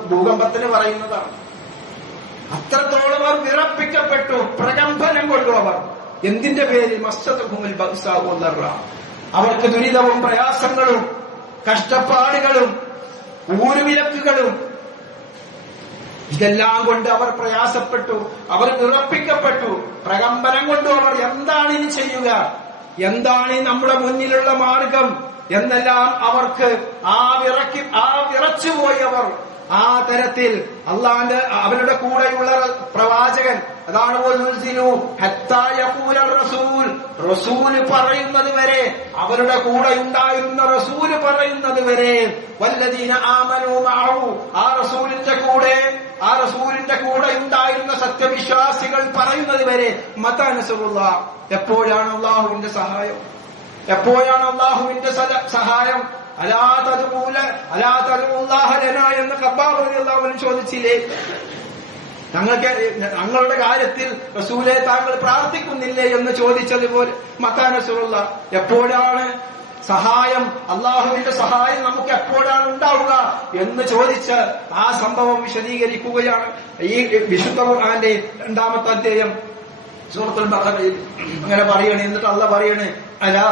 ഭൂകമ്പത്തിന് പറയുന്നതാണ്. അത്രത്തോളം അവർ വിറപ്പിക്കപ്പെട്ടു, പ്രകമ്പനം കൊണ്ടു. അവർ എന്തിന്റെ പേരിൽ? അവർക്ക് ദുരിതവും പ്രയാസങ്ങളും കഷ്ടപ്പാടുകളും ഊരുവിലക്കുകളും ഇതെല്ലാം കൊണ്ട് അവർ പ്രയാസപ്പെട്ടു, അവർ വിറപ്പിക്കപ്പെട്ടു, പ്രകമ്പനം കൊണ്ടു. അവർ എന്താണ് ഇനി ചെയ്യുക, എന്താണ് നമ്മുടെ മുന്നിലുള്ള മാർഗം എന്നെല്ലാം അവർക്ക് വിറച്ചുപോയവർ ആ തരത്തിൽ അള്ളാന്റെ അവരുടെ കൂടെയുള്ള പ്രവാചകൻ, അതാണ് റസൂല് പറയുന്നത് വരെ, അവരുടെ കൂടെ ഉണ്ടായിരുന്ന റസൂല് പറയുന്നത് വരെ, വല്ലദീന ആമനൂ മഅഹു, ആ റസൂലിന്റെ കൂടെ ഉണ്ടായിരുന്ന സത്യവിശ്വാസികൾ പറയുന്നത് വരെ, മതാ നസ്റുല്ലാഹ്, എപ്പോഴാണ് അള്ളാഹുവിന്റെ സഹായം? എപ്പോഴാണ് അള്ളാഹുവിന്റെ സഹായം? എന്ന് ഖബ്ബാബ് റളിയല്ലാഹു അൻഹു ചോദിച്ചില്ലേ? ഞങ്ങളുടെ കാര്യത്തിൽ റസൂലെ താങ്കൾ പ്രാർത്ഥിക്കുന്നില്ലേ എന്ന് ചോദിച്ചതുപോലെ, മത്താ നസ്റുല്ലാഹ്, എപ്പോഴാണ് സഹായം, അള്ളാഹുവിന്റെ സഹായം നമുക്ക് എപ്പോഴാണ് ഉണ്ടാവുക എന്ന് ചോദിച്ച് ആ സംഭവം വിശദീകരിക്കുകയാണ് ഈ വിശുദ്ധ ഖുർആന്റെ 2-ാമത്തെ അധ്യായം സൂറത്തുൽ ബഖറയിൽ. അങ്ങനെ പറയണേ. എന്നിട്ട് അള്ളാഹ് പറയണേ, അലാ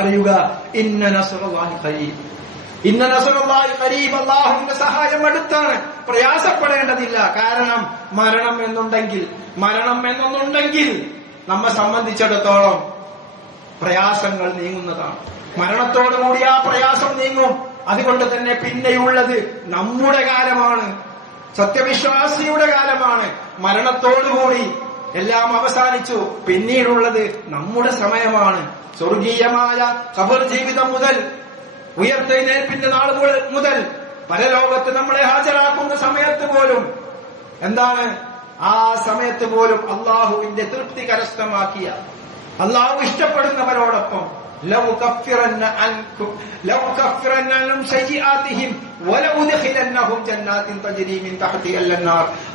അറിയുക, ഇന്ന നസ്റുല്ലാഹി ഖരീബ്, ഇന്ന നസ്റുല്ലാഹി ഖരീബ്, അല്ലാഹുവിന്റെ സഹായം അടുത്താണ്. പ്രയാസപ്പെടേണ്ടതില്ല. കാരണം മരണം എന്നൊന്നുണ്ടെങ്കിൽ നമ്മെ സംബന്ധിച്ചിടത്തോളം പ്രയാസങ്ങൾ നീങ്ങുന്നതാണ്. മരണത്തോടുകൂടി ആ പ്രയാസം നീങ്ങും. അതുകൊണ്ട് തന്നെ പിന്നെയുള്ളത് നമ്മുടെ കാലമാണ്, സത്യവിശ്വാസിയുടെ കാലമാണ്. മരണത്തോടുകൂടി എല്ലാം അവസാനിച്ചു. പിന്നീടുള്ളത് നമ്മുടെ സമയമാണ്. സ്വർഗീയമായ ഖബർ ജീവിതം മുതൽ ഉയർത്തെഴുന്നേൽപ്പിന്റെ നാൾ മുതൽ പരലോകത്ത് നമ്മളെ ഹാജരാക്കുന്ന സമയത്ത് പോലും എന്താണ്? ആ സമയത്ത് പോലും അള്ളാഹുവിന്റെ തൃപ്തി കരസ്ഥമാക്കിയ, അള്ളാഹു ഇഷ്ടപ്പെടുന്നവരോടൊപ്പം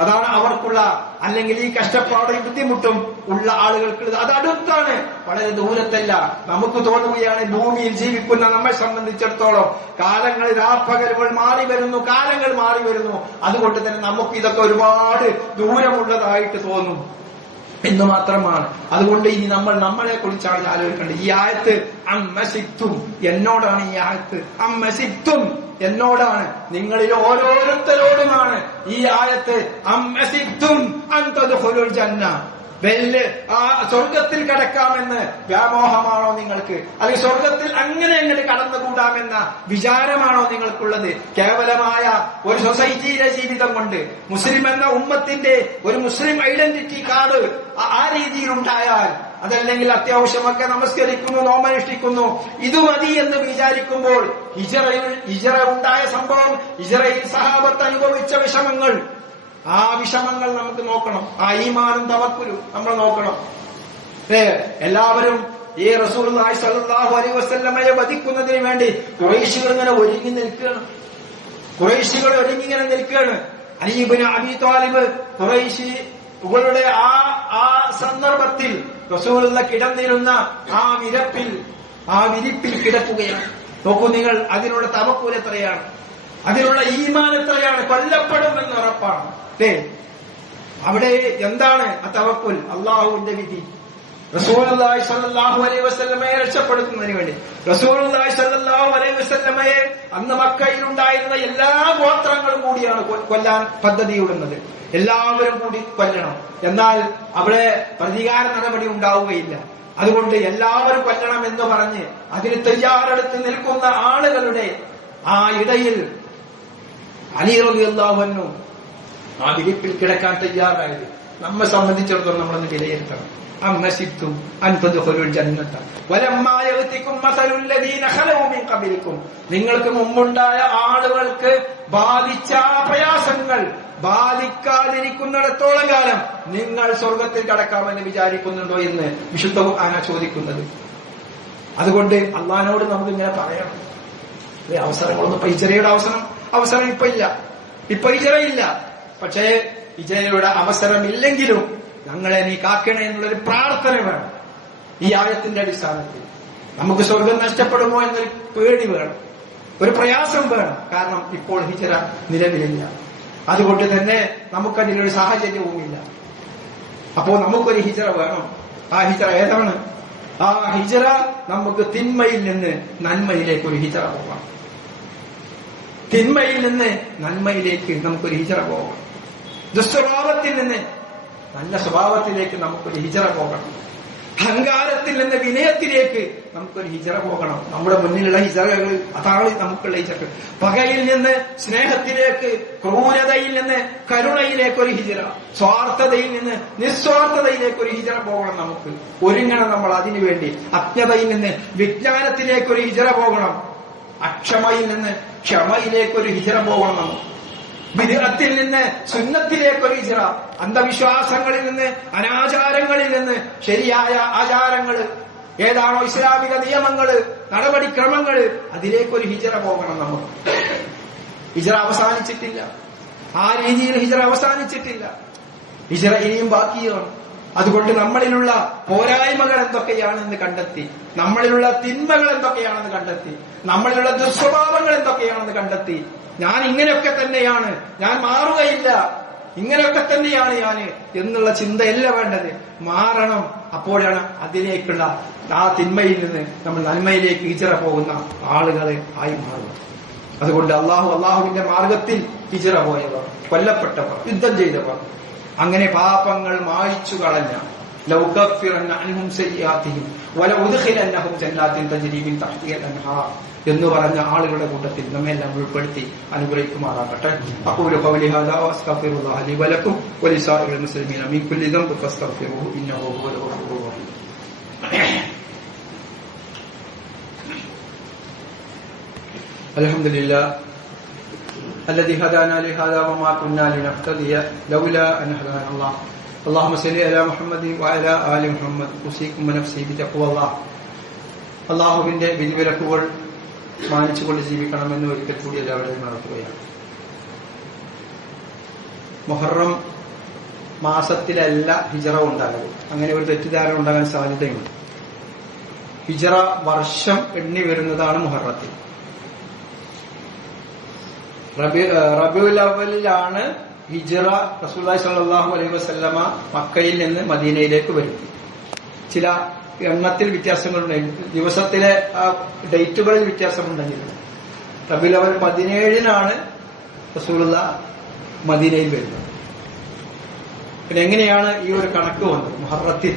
അതാണ് അവർക്കുള്ള, അല്ലെങ്കിൽ ഈ കഷ്ടപ്പാടും ബുദ്ധിമുട്ടും ഉള്ള ആളുകൾക്ക് അത് അടുത്താണ്, വളരെ ദൂരത്തല്ല. നമുക്ക് തോന്നുകയാണ് ഭൂമിയിൽ ജീവിക്കുന്ന നമ്മെ സംബന്ധിച്ചിടത്തോളം കാലങ്ങൾ, രാപ്പകലുകൾ മാറി വരുന്നു, കാലങ്ങൾ മാറി വരുന്നു. അതുകൊണ്ട് തന്നെ നമുക്ക് ഇതൊക്കെ ഒരുപാട് ദൂരമുള്ളതായിട്ട് തോന്നും എന്ന് മാത്രമാണ്. അതുകൊണ്ട് ഇനി നമ്മൾ നമ്മളെ കുറിച്ചാണ് ആലോചിക്കേണ്ടത്. ഈ ആയത്ത് അമ്മസിത്തും എന്നോടാണ്. ഈ ആയത്ത് അമ്മസിത്തും എന്നോടാണ്, നിങ്ങളിൽ ഓരോരുത്തരോടുമാണ് ഈ ആയത്ത്. അമ്മസിത്തും അൻതദ്ഖുലുൽ ജന്ന, സ്വർഗത്തിൽ കടക്കാമെന്ന് വ്യാമോഹമാണോ നിങ്ങൾക്ക്? അല്ലെങ്കിൽ സ്വർഗത്തിൽ അങ്ങനെ കടന്നുകൂടാമെന്ന വിചാരമാണോ നിങ്ങൾക്കുള്ളത്? കേവലമായ ഒരു സൊസൈറ്റിയിലെ ജീവിതം കൊണ്ട്, മുസ്ലിം എന്ന ഉമ്മത്തിന്റെ ഒരു മുസ്ലിം ഐഡന്റിറ്റി കാർഡ് ആ രീതിയിലുണ്ടായാൽ, അതല്ലെങ്കിൽ അത്യാവശ്യമൊക്കെ നമസ്കരിക്കുന്നു, നോമനുഷ്ഠിക്കുന്നു, ഇത് മതി എന്ന് വിചാരിക്കുമ്പോൾ ഹിജറ ഉണ്ടായ സംഭവം, ഹിജറയിൽ സഹാബത്ത് അനുഭവിച്ച വിഷമങ്ങൾ, ആ വിഷമങ്ങൾ നമുക്ക് നോക്കണം. ആ ഈമാനും തവക്കുലും നമ്മൾ നോക്കണം. എല്ലാവരും ഈ റസൂലുള്ളാഹി സ്വല്ലല്ലാഹു അലൈഹി വസല്ലമയെ വധിക്കുന്നതിന് വേണ്ടി ഖുറൈശികൾ ഇങ്ങനെ ഒരുങ്ങി നിൽക്കുകയാണ്. ഖുറൈശികൾ ഒരുങ്ങി ഇങ്ങനെ നിൽക്കുകയാണ്. അലി ഇബ്നു അബീ ത്വാലിബ് ഖുറൈശികളുടെ ആ സന്ദർഭത്തിൽ റസൂലുള്ള കിടന്നിരുന്ന ആ വിരിപ്പിൽ കിടക്കുകയാണ്. നോക്കൂ നിങ്ങൾ, അതിനുള്ള തവക്കുൽ എത്രയാണ്, അതിനുള്ള ഈമാൻ എത്രയാണ്. കൊല്ലപ്പെടുമെന്ന് ഉറപ്പാണ് അല്ലേ? അവിടെ എന്താണ് ആ തവക്കുൽ? അള്ളാഹുവിന്റെ വിധി. റസൂലുള്ളാഹി സ്വല്ലല്ലാഹു അലൈഹി വസല്ലമയെ രക്ഷപ്പെടുത്തുന്നതിന് വേണ്ടി റസൂലുള്ളാഹി സ്വല്ലല്ലാഹു അലൈഹി വസല്ലമയെ അന്ന് മക്കയിലുണ്ടായിരുന്ന എല്ലാ ഗോത്രങ്ങളും കൂടിയാണ് കൊല്ലാൻ പദ്ധതിയിടുന്നത്. എല്ലാവരും കൂടി കൊല്ലണം. എന്നാൽ അവിടെ പ്രതികാര നടപടി ഉണ്ടാവുകയില്ല. അതുകൊണ്ട് എല്ലാവരും കൊല്ലണം എന്ന് പറഞ്ഞ് അതിന് തയ്യാറെടുത്ത് നിൽക്കുന്ന ആളുകളുടെ ആ ഇടയിൽ അലി റളിയല്ലാഹു അൻഹു ആ വിരിപ്പിൽ കിടക്കാൻ തയ്യാറായത് നമ്മെ സംബന്ധിച്ചിടത്തോളം നമ്മളൊന്ന് വിലയിരുത്തണം. അംനസിത്തും അൻതദ്ഖുലുൽ ജന്നത വലമ്മാ യഅതികും മസലുൽ ലദീന ഖലൂ മിൻ ഖബലികും, നിങ്ങൾക്ക് മുമ്പുണ്ടായ ആളുകൾക്ക് ബാധിച്ച പ്രയാസങ്ങൾ ബാധിക്കാതിരിക്കുന്നിടത്തോളം കാലം നിങ്ങൾ സ്വർഗത്തിൽ കടക്കാമെന്ന് വിചാരിക്കുന്നുണ്ടോ എന്ന് വിശുദ്ധ ഖുർആനാ ചോദിക്കുന്നത്. അതുകൊണ്ട് അള്ളാഹിനോട് നമുക്ക് ഇങ്ങനെ പറയണം. അവസരങ്ങളൊന്നും ഇപ്പൊ ഹിജ്റയുടെ അവസരം ഇപ്പൊ ഹിജ്റയില്ല. പക്ഷേ ഹിജ്റയുടെ അവസരമില്ലെങ്കിലും ഞങ്ങളെ നീ കാക്കണേ എന്നുള്ളൊരു പ്രാർത്ഥന വേണം. ഈ ആയത്തിന്റെ അടിസ്ഥാനത്തിൽ നമുക്ക് സ്വർഗം നഷ്ടപ്പെടുമോ എന്നൊരു പേടി വേണം, ഒരു പ്രയാസം വേണം. കാരണം ഇപ്പോൾ ഹിജ്റ നിലവിലില്ല. അതുകൊണ്ട് തന്നെ നമുക്കതിലൊരു സാഹചര്യവുമില്ല. അപ്പോ നമുക്കൊരു ഹിജ്റ വേണം. ആ ഹിജ്റ ഏതാണ്? ആ ഹിജ്റ നമുക്ക് തിന്മയിൽ നിന്ന് നന്മയിലേക്ക് ഒരു ഹിജ്റ പോകാം. തിന്മയിൽ നിന്ന് നന്മയിലേക്ക് നമുക്കൊരു ഹിജ്റ പോകണം. ദുസ്വഭാവത്തിൽ നിന്ന് നല്ല സ്വഭാവത്തിലേക്ക് നമുക്കൊരു ഹിജ്റ പോകണം. അഹങ്കാരത്തിൽ നിന്ന് വിനയത്തിലേക്ക് നമുക്കൊരു ഹിജ്റ പോകണം. നമ്മുടെ മുന്നിലുള്ള ഹിജ്റകൾ അതാണ് നമുക്കുള്ള ഹിജ്റ. പകയിൽ നിന്ന് സ്നേഹത്തിലേക്ക്, ക്രൂരതയിൽ നിന്ന് കരുണയിലേക്ക് ഒരു ഹിജ്റ, സ്വാർത്ഥതയിൽ നിന്ന് നിസ്വാർത്ഥതയിലേക്ക് ഒരു ഹിജ്റ പോകണം. നമുക്ക് ഒരുങ്ങണം നമ്മൾ അതിനുവേണ്ടി. അജ്ഞതയിൽ നിന്ന് വിജ്ഞാനത്തിലേക്ക് ഒരു ഹിജ്റ പോകണം. അക്ഷമയിൽ നിന്ന് ക്ഷമയിലേക്ക് ഒരു ഹിജ്റ പോകണം. നമുക്ക് ബിദ്അത്തിൽ നിന്ന് സുന്നത്തിലേക്ക് ഒരു ഹിജ്റ, അന്ധവിശ്വാസങ്ങളിൽ നിന്ന് അനാചാരങ്ങളിൽ നിന്ന് ശരിയായ ആചാരങ്ങൾ ഏതാണോ ഇസ്ലാമിക നിയമങ്ങള്, നടപടിക്രമങ്ങള്, അതിലേക്കൊരു ഹിജ്റ പോകണം. നമുക്ക് ഹിജ്റ അവസാനിച്ചിട്ടില്ല. ആ രീതിയിൽ ഹിജ്റ അവസാനിച്ചിട്ടില്ല. ഹിജ്റ ഇനിയും ബാക്കിയാണ്. അതുകൊണ്ട് നമ്മളിലുള്ള പോരായ്മകൾ എന്തൊക്കെയാണെന്ന് കണ്ടെത്തി, നമ്മളിലുള്ള തിന്മകൾ എന്തൊക്കെയാണെന്ന് കണ്ടെത്തി, നമ്മളിലുള്ള ദുസ്വഭാവങ്ങൾ എന്തൊക്കെയാണെന്ന് കണ്ടെത്തി, ഞാൻ ഇങ്ങനെയൊക്കെ തന്നെയാണ്, ഞാൻ മാറുകയില്ല, ഇങ്ങനെയൊക്കെ തന്നെയാണ് ഞാൻ എന്നുള്ള ചിന്തയല്ല വേണ്ടത്. മാറണം. അപ്പോഴാണ് അതിലേക്കുള്ള ആ തിന്മയിൽ നിന്ന് നമ്മൾ നന്മയിലേക്ക് ഹിജ്റ പോകുന്ന ആളുകളെ ആയി മാറുക. അതുകൊണ്ട് അള്ളാഹുവിന്റെ മാർഗത്തിൽ ഹിജ്റ പോയവർ, കൊല്ലപ്പെട്ടവർ, യുദ്ധം ചെയ്തവർ, അങ്ങനെ പാപങ്ങൾ മായ്ച്ചു കളഞ്ഞ ലൗകഫിറന്ന അൻഹും സയ്യിആതിഹിം വലഉദ്ഖിലന്നഹും ജന്നാത്തിൻ തജ്രി മിൻ തഹ്തിഹൽ അൻഹാർ എന്ന് പറഞ്ഞ ആളുകളുടെ കൂട്ടത്തിൽ നമ്മെല്ലാം ഉൾപ്പെടുത്തി അനുഗ്രഹിക്കുമാറാകട്ടെ. അഖൂലു ഖൗലി ഹാദാ വഅസ്തഗ്ഫിറുല്ലാഹ ലി വലക്കും വലിസാഇറിൽ മുസ്ലിമീന മിൻ കുല്ലി ദംബിൻ ഫസ്തഗ്ഫിറുഹു ഇന്നഹു ഹുവൽ ഗഫൂറുർ റഹീം. അൽഹംദുലില്ലാഹ് الذي هدانا لهذا وما كنا لنهتدي لولا أن هدانا الله. اللهم صل على محمد وعلى آل محمد. أوصيكم ونفسي بتقوى الله. അള്ളാഹുവിന്റെ വിധിവിലക്കുകൾ മാനിച്ചുകൊണ്ട് ജീവിക്കണമെന്ന് ഒരിക്കൽ കൂടി എല്ലാവരെയും നടത്തുകയാണ്. മുഹറം മാസത്തിലല്ല ഹിജ്റ ഉണ്ടാകുന്നത്. അങ്ങനെ ഒരു തെറ്റിദ്ധാരണ ഉണ്ടാകാൻ സാധ്യതയുണ്ട്. ഹിജ്റ വർഷം എണ്ണി വരുന്നതാണ് മുഹറത്തിൽ. റബീഉൽ അവ്വലിലാണ് ഹിജ്റ റസൂലുള്ളാഹി സ്വല്ലല്ലാഹു അലൈഹി വസല്ലമ മക്കയിൽ നിന്ന് മദീനയിലേക്ക് വരുന്നത്. ചില എണ്ണത്തിൽ വ്യത്യാസങ്ങളുണ്ടെങ്കിൽ, ദിവസത്തിലെ ഡേറ്റുകളിൽ വ്യത്യാസമുണ്ടെങ്കിലും റബീഉൽ അവ്വൽ 17-നാണ് റസൂലുള്ളാഹി മദീനയിൽ വരുന്നത്. പിന്നെ എങ്ങനെയാണ് ഈ ഒരു കണക്ക് വന്നത്? മുഹറത്തിൽ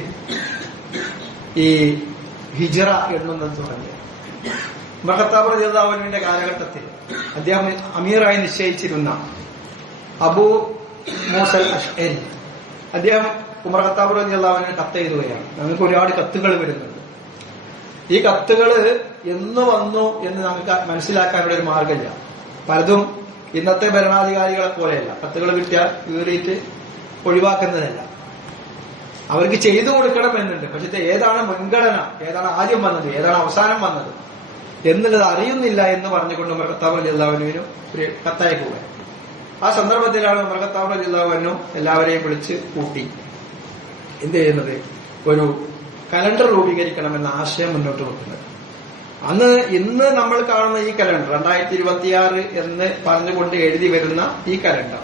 ഈ ഹിജ്റ എണ്ണുന്നത് തുടങ്ങിയത് ഉമർ ഖത്താബ് റളിയല്ലാഹു അൻഹുവിന്റെ കാലഘട്ടത്തിൽ അദ്ദേഹം അമീറായി നിശ്ചയിച്ചിരുന്ന അബൂ മൂസൽ അശ്അരി അദ്ദേഹം ഉമർ ഖത്താബ് റളിയല്ലാഹു അൻഹു കത്ത് എഴുതുകയാണ്. നമുക്ക് ഒരുപാട് കത്തുകൾ വരുന്നുണ്ട്. ഈ കത്തുകൾ എന്ന് വന്നു എന്ന് നമുക്ക് മനസ്സിലാക്കാനുള്ള ഒരു മാർഗമില്ല. പലതും ഇന്നത്തെ ഭരണാധികാരികളെ പോലെയല്ല. കത്തുകൾ കിട്ടിയാൽ കീറിയിട്ട് ഒഴിവാക്കുന്നതല്ല. അവർക്ക് ചെയ്തു കൊടുക്കണം എന്നുണ്ട്. പക്ഷെ ഏതാണ് മുൻഗണന, ഏതാണ് ആദ്യം വന്നത്, ഏതാണ് അവസാനം വന്നത് എന്നുള്ളത് അറിയുന്നില്ല എന്ന് പറഞ്ഞുകൊണ്ട് ഉമർ ഖത്താബ് റളിയല്ലാഹു അൻഹുവിനും ഒരു കത്തയക്കുക. ആ സന്ദർഭത്തിലാണ് ഉമർ ഖത്താബ് റളിയല്ലാഹു അൻഹു എല്ലാവരെയും വിളിച്ച് കൂട്ടി എന്ത് ചെയ്യുന്നത്, ഒരു കലണ്ടർ രൂപീകരിക്കണമെന്ന ആശയം മുന്നോട്ട് വെക്കുന്നത്. ഇന്ന് നമ്മൾ കാണുന്ന ഈ കലണ്ടർ 2026 എന്ന് പറഞ്ഞുകൊണ്ട് എഴുതി വരുന്ന ഈ കലണ്ടർ,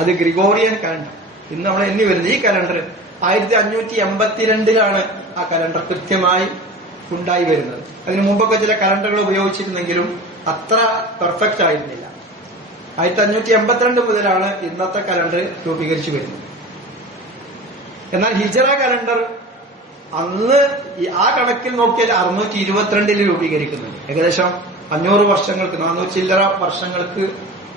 അത് ഗ്രിഗോറിയൻ കലണ്ടർ. ഇന്ന് നമ്മൾ എണ്ണി വരുന്നത് ഈ കലണ്ടർ 1582 ആ കലണ്ടർ കൃത്യമായി ഉണ്ടായി വരുന്നത്. അതിനു മുമ്പൊക്കെ ചില കലണ്ടറുകൾ ഉപയോഗിച്ചിരുന്നെങ്കിലും അത്ര പെർഫെക്റ്റ് ആയിരുന്നില്ല. 1582 മുതലാണ് ഇന്നത്തെ കലണ്ടർ രൂപീകരിച്ചു വരുന്നത്. എന്നാൽ ഹിജറ കലണ്ടർ അന്ന് ആ കണക്കിൽ നോക്കിയാൽ 622 രൂപീകരിക്കുന്നുണ്ട്. ഏകദേശം 500 വർഷങ്ങൾക്ക് 400 ചില്ലറ വർഷങ്ങൾക്ക്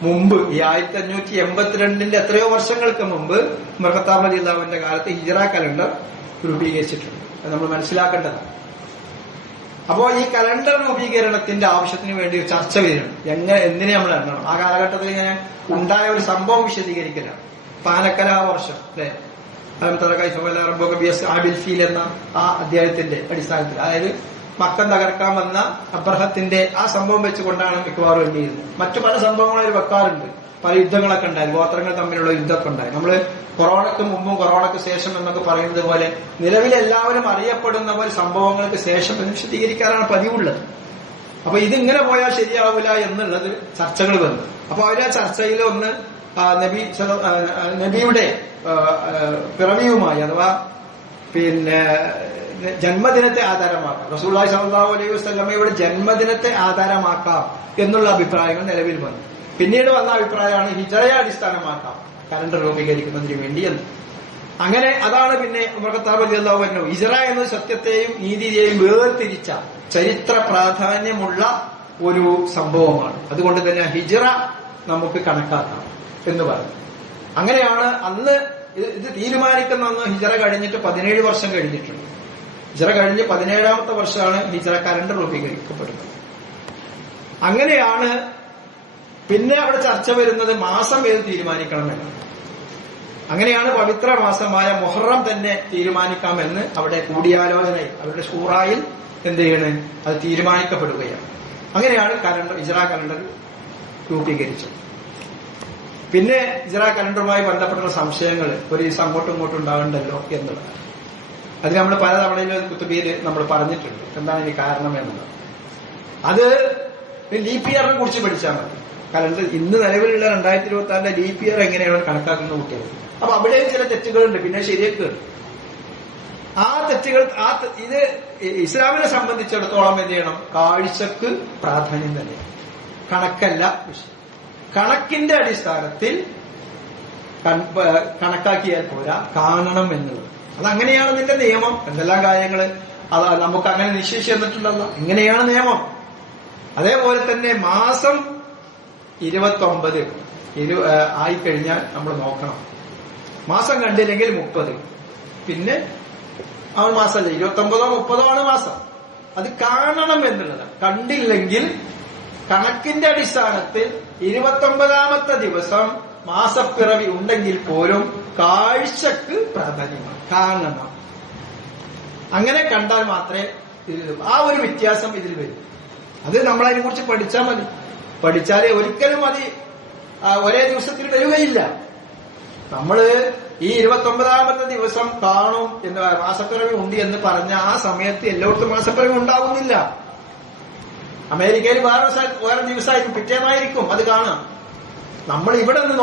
മുമ്പ്, ഈ 1582 എത്രയോ വർഷങ്ങൾക്ക് മുമ്പ് ഉമർ ഖത്താബ് റളിയല്ലാഹു അൻഹുവിന്റെ കാലത്ത് ഹിജറ കലണ്ടർ രൂപീകരിച്ചിട്ടുണ്ട്. അത് നമ്മൾ മനസ്സിലാക്കേണ്ടതാണ്. അപ്പോ ഈ കലണ്ടർ രൂപീകരണത്തിന്റെ ആവശ്യത്തിന് വേണ്ടി ഒരു ചർച്ച വരുന്നുണ്ട്. എന്തിനെ നമ്മൾ എണ്ണണം, ആ കാലഘട്ടത്തിൽ ഇങ്ങനെ ഉണ്ടായ ഒരു സംഭവം വിശദീകരിക്കലാണ്. പാനക്കലാ വർഷം അല്ലെ, ഫീൽ എന്ന ആ അധ്യായത്തിന്റെ അടിസ്ഥാനത്തിൽ, അതായത് മക്കം തകർക്കാൻ വന്ന അബ്രഹത്തിന്റെ ആ സംഭവം വെച്ചുകൊണ്ടാണ് മിക്കവാറും എണ്ണിയിരുന്നത്. മറ്റു പല സംഭവങ്ങളും വെക്കാറുണ്ട്. പല യുദ്ധങ്ങളൊക്കെ ഉണ്ടായി, ഗോത്രങ്ങൾ തമ്മിലുള്ള യുദ്ധമൊക്കെ ഉണ്ടായി. നമ്മള് കൊറോണയ്ക്ക് മുമ്പും കൊറോണയ്ക്ക് ശേഷം എന്നൊക്കെ പറയുന്നത് പോലെ നിലവിൽ എല്ലാവരും അറിയപ്പെടുന്ന പോലെ സംഭവങ്ങൾക്ക് ശേഷം വിശദീകരിക്കാനാണ് പതിവുള്ളത്. അപ്പൊ ഇതിങ്ങനെ പോയാൽ ശരിയാവില്ല എന്നുള്ളത് ചർച്ചകൾ വന്നു. അപ്പൊ അവരെ ചർച്ചയിൽ ഒന്ന് നബിയുടെ പിറവിയുമായി, അഥവാ ജന്മദിനത്തെ ആധാരമാക്കാം, റസൂലുള്ളാഹി സ്വല്ലല്ലാഹു അലൈഹി വസല്ലമയുടെ ജന്മദിനത്തെ ആധാരമാക്കാം എന്നുള്ള അഭിപ്രായങ്ങൾ നിലവിൽ വന്നു. പിന്നീട് വന്ന അഭിപ്രായമാണ് ഹിജറയെ അടിസ്ഥാനമാക്കാം കലണ്ടർ രൂപീകരിക്കുന്നതിന് വേണ്ടി എന്ന്. അങ്ങനെ അതാണ് പിന്നെ ഉമർ ഖത്താബ് റളിയല്ലാഹു അൻഹു ഹിജറ എന്നത് സത്യത്തെയും നീതിയെയും വേർതിരിച്ച ചരിത്ര പ്രാധാന്യമുള്ള ഒരു സംഭവമാണ്. അതുകൊണ്ട് തന്നെ ഹിജറ നമുക്ക് കണക്കാക്കാം എന്ന് പറഞ്ഞു. അങ്ങനെയാണ് അന്ന് ഇത് തീരുമാനിക്കുന്ന അന്ന് ഹിജറ കഴിഞ്ഞിട്ട് 17 വർഷം കഴിഞ്ഞിട്ടുണ്ട്. ഹിജറ കഴിഞ്ഞ് 17ാമത്തെ വർഷമാണ് ഹിജറ കലണ്ടർ രൂപീകരിക്കപ്പെടുന്നത്. അങ്ങനെയാണ് പിന്നെ അവിടെ ചർച്ച വരുന്നത് മാസം ഏത് തീരുമാനിക്കണമെന്നാണ്. അങ്ങനെയാണ് പവിത്ര മാസമായ മുഹറം തന്നെ തീരുമാനിക്കാമെന്ന് അവിടെ കൂടിയാലോചനയിൽ, അവരുടെ ഷൂറായിൽ എന്ത് ചെയ്യണേ, അത് തീരുമാനിക്കപ്പെടുകയാണ്. അങ്ങനെയാണ് കലണ്ടർ, ഹിജറ കലണ്ടർ രൂപീകരിച്ചത്. പിന്നെ ഹിജറ കലണ്ടറുമായി ബന്ധപ്പെട്ടുള്ള സംശയങ്ങൾ ഒരു ദിവസം അങ്ങോട്ടും ഇങ്ങോട്ടും ഉണ്ടാകണ്ടല്ലോ എന്നുള്ളത്, അത് നമ്മൾ പല തവണയിലും കുത്തുബിയിൽ നമ്മൾ പറഞ്ഞിട്ടുണ്ട്. എന്താണ് ഇതിന് കാരണം എന്നുള്ളത്. അത് ലീപ് ഇയറിനെ കുറിച്ച് പഠിച്ചാൽ മതി. കലണ്ടർ ഇന്ന് നിലവിലുള്ള 2026 ലീപ് ഇയർ എങ്ങനെയാണ് കണക്കാക്കുന്ന കുട്ടികൾ. അപ്പൊ അവിടെയും ചില തെറ്റുകളുണ്ട്, പിന്നെ ശരിയാക്കുക. ആ തെറ്റുകൾ ഇത് ഇസ്ലാമിനെ സംബന്ധിച്ചിടത്തോളം എന്ത് ചെയ്യണം, കാഴ്ചക്ക് പ്രാധാന്യം തന്നെയാണ്, കണക്കല്ല വിഷയം. കണക്കിന്റെ അടിസ്ഥാനത്തിൽ കണക്കാക്കിയാൽ പോരാ, കാണണം എന്നുള്ളത്. അതങ്ങനെയാണ് ഇതിന്റെ നിയമം. എന്തെല്ലാം കാര്യങ്ങൾ അത് നമുക്ക് അങ്ങനെ നിശ്ചയിച്ചു തന്നിട്ടുണ്ടല്ലോ, ഇങ്ങനെയാണ് നിയമം. അതേപോലെ തന്നെ മാസം 29 ആയിക്കഴിഞ്ഞാൽ നമ്മൾ നോക്കണം. മാസം കണ്ടില്ലെങ്കിൽ 30, പിന്നെ ആ മാസമല്ല 29 30 ആണ് മാസം. അത് കാണണം എന്നുള്ളതാണ്. കണ്ടില്ലെങ്കിൽ കണക്കിന്റെ അടിസ്ഥാനത്തിൽ 29ാമത്തെ ദിവസം മാസപ്പിറവി ഉണ്ടെങ്കിൽ പോലും കാഴ്ചക്ക് പ്രാധാന്യമാണ്, കാണണം. അങ്ങനെ കണ്ടാൽ മാത്രമേ ആ ഒരു വ്യത്യാസം ഇതിൽ വരും. അത് നമ്മളതിനെ കുറിച്ച് പഠിച്ചാൽ മതി. പഠിച്ചാലേ ഒരിക്കലും അത് ഒരേ ദിവസത്തിൽ വരികയില്ല. നമ്മള് ഈ 29ാമത്തെ ദിവസം കാണും എന്ന്, മാസപ്പിറവി ഉണ്ട് എന്ന് പറഞ്ഞ ആ സമയത്ത് എല്ലായിടത്തും മാസപ്പിറവി ഉണ്ടാവുന്നില്ല. അമേരിക്കയിൽ വേറെ ദിവസമായിരിക്കും, പിറ്റേന്നായിരിക്കും അത് കാണാം. നമ്മൾ ഇവിടെ നിന്ന്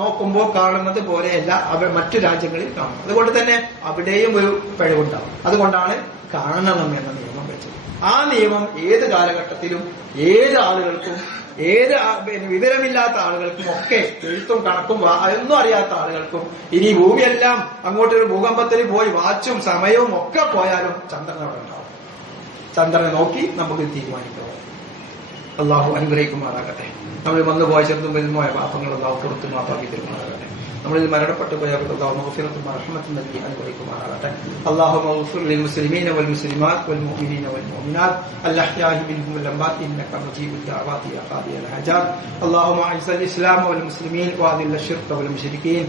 നോക്കുമ്പോൾ കാണുന്നത് പോലെയല്ല മറ്റു രാജ്യങ്ങളിൽ കാണും. അതുകൊണ്ട് തന്നെ അവിടെയും ഒരു പിഴവുണ്ടാവും. അതുകൊണ്ടാണ് കാണണം എന്ന നിയമം വെച്ചത്. ആ നിയമം ഏത് കാലഘട്ടത്തിലും ഏത് ആളുകൾക്കും, ഏത് വിവരമില്ലാത്ത ആളുകൾക്കും ഒക്കെ, എഴുത്തും കണക്കും ഒന്നും അറിയാത്ത ആളുകൾക്കും, ഇനി ഭൂമിയെല്ലാം അങ്ങോട്ടൊരു ഭൂകമ്പത്തിൽ പോയി വാച്ചും സമയവും ഒക്കെ പോയാലും ചന്ദ്രൻ അവിടെ ഉണ്ടാവും. ചന്ദ്രനെ നോക്കി നമുക്ക് തീരുമാനിക്കാം. അള്ളാഹു അനുഗ്രഹിക്കുമാറാകട്ടെ. നമ്മൾ വന്നുപോയ ചെറുതും വലുതുമായ പാപങ്ങൾ അള്ളാഹു പുറത്തു മാപ്പാക്കി തരുമാറാകട്ടെ. നമ്മളിൽ മരണപ്പെട്ടു പോയവർക്ക് അള്ളാഹു മഗ്ഫിറത്തും റഹ്മത്തും നൽകി അനുഗ്രഹിക്കുമാറാകട്ടെ. അല്ലാഹു മഗ്ഫിർ ലിൽ മുസ്ലിമീന വൽ മുസ്ലിമാത്ത് വൽ മുഅ്മിനീന വൽ മുഅ്മിനാത്ത് അൽഅഹ്യാഇ മിൻഹും വൽ അംവാത് ഇന്നക മുജീബുദ് ദഅവാതി യാ ഖാദിയൽ ഹജാത്. അല്ലാഹുമ്മ അഇസ്സൽ ഇസ്ലാമ വൽ മുസ്ലിമീൻ വഅദില്ല ശിർക വൽ മുശ്രിക്കീൻ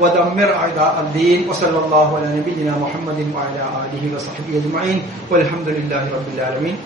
ودمر أعداء الدين وصلى الله على نبينا محمد وعلى آله وصحبه أجمعين والحمد لله رب العالمين.